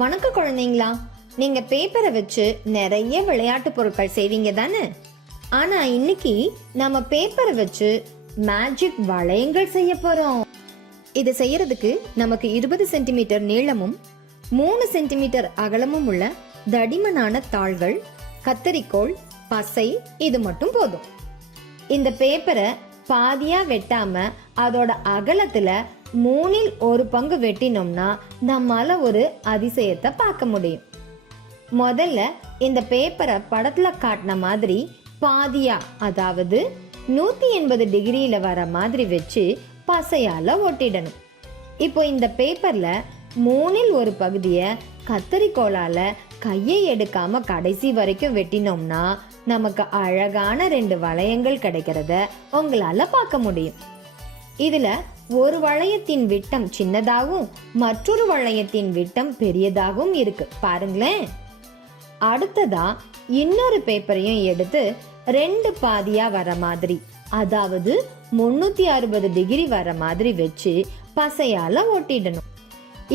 வணக்கம் குழந்தைங்களா. நீங்க பேப்பரை வச்சு நிறைய விளையாட்டு பொருட்கள் செய்வீங்க தானே? ஆனா இன்னைக்கு நம்ம பேப்பரை வச்சு மேஜிக் வளையங்கள் செய்ய போறோம். இது செய்யறதுக்கு நமக்கு 20 சென்டிமீட்டர் நீளமும் 3 சென்டிமீட்டர் அகலமும் உள்ள தடிமனான தாள்கள், கத்தரிக்கோல், பசை இது மட்டும் போதும். இந்த பேப்பரை பாதியா வெட்டாம அதோட அகலத்துல 1/3 பங்கு வெட்டினோம்னா நம்மால ஒரு அதிசயத்தை பார்க்க முடியும். முதல்ல இந்த பேப்பரை படத்துல காட்டின மாதிரி பாதியா, அதாவது 180 டிகிரியில வர மாதிரி வச்சு பசையால ஒட்டிடணும். இப்போ இந்த பேப்பர்ல 1/3 பகுதியை கத்தரிக்கோலால கையை எடுக்காம கடைசி வரைக்கும் வெட்டினோம்னா நமக்கு அழகான 2 வளையங்கள் கிடைக்கிறத உங்களால பார்க்க முடியும். இதுல ஒரு வளையத்தின் விட்டம் சின்னதாகவும் மற்றொரு வளையத்தின் விட்டம் பெரியதாகவும் இருக்கு, பாருங்களேன். அடுத்ததா இன்னொரு பேப்பரையும் எடுத்து 2 பாதியா வர மாதிரி, அதாவது 360 டிகிரி வர மாதிரி வச்சு பசையால ஒட்டிடணும்.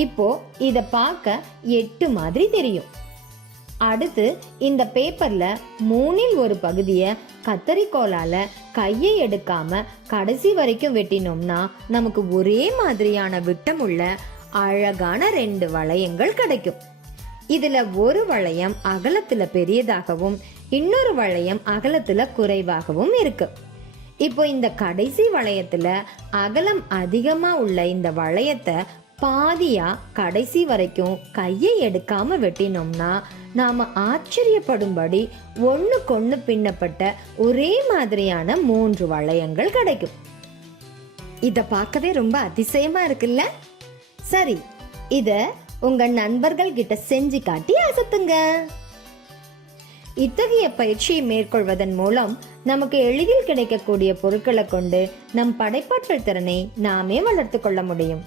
இப்போ இத பார்க்க 8 மாதிரி தெரியும். அடுத்து இந்த பேப்பர்ல 1/3 பகுதியை கத்தரிக்கோலால கையை எடுக்காம கடைசி வரைக்கும் வெட்டினோம்னா நமக்கு ஒரே மாதிரியான விட்டம் உள்ள அழகான 2 வளையங்கள் கிடைக்கும். இதுல ஒரு வளையம் அகலத்துல பெரியதாகவும் இன்னொரு வளையம் அகலத்துல குறைவாகவும் இருக்கு. இப்போ இந்த கடைசி வளையத்துல அகலம் அதிகமா உள்ள இந்த வளையத்தை பாதியா கடைசி வரைக்கும் கையை எடுக்காம வெட்டினோம்னா நாம ஆச்சரியப்படும்படி ஒண்ணுக்கொண்ணு பின்னப்பட்ட ஒரே மாதிரியான 3 வளையங்கள் கிடைக்கும். இத பார்க்கவே ரொம்ப அதிசயமா இருக்குல்ல? சரி, இத உங்க நண்பர்கள் கிட்ட செஞ்சு காட்டி அசத்துங்க. இத்தகைய பயிற்சியை மேற்கொள்வதன் மூலம் நமக்கு எளிதில் கிடைக்கக்கூடிய பொருட்களை கொண்டு நம் படைப்பாற்றல் திறனை நாமே வளர்த்து கொள்ள முடியும்.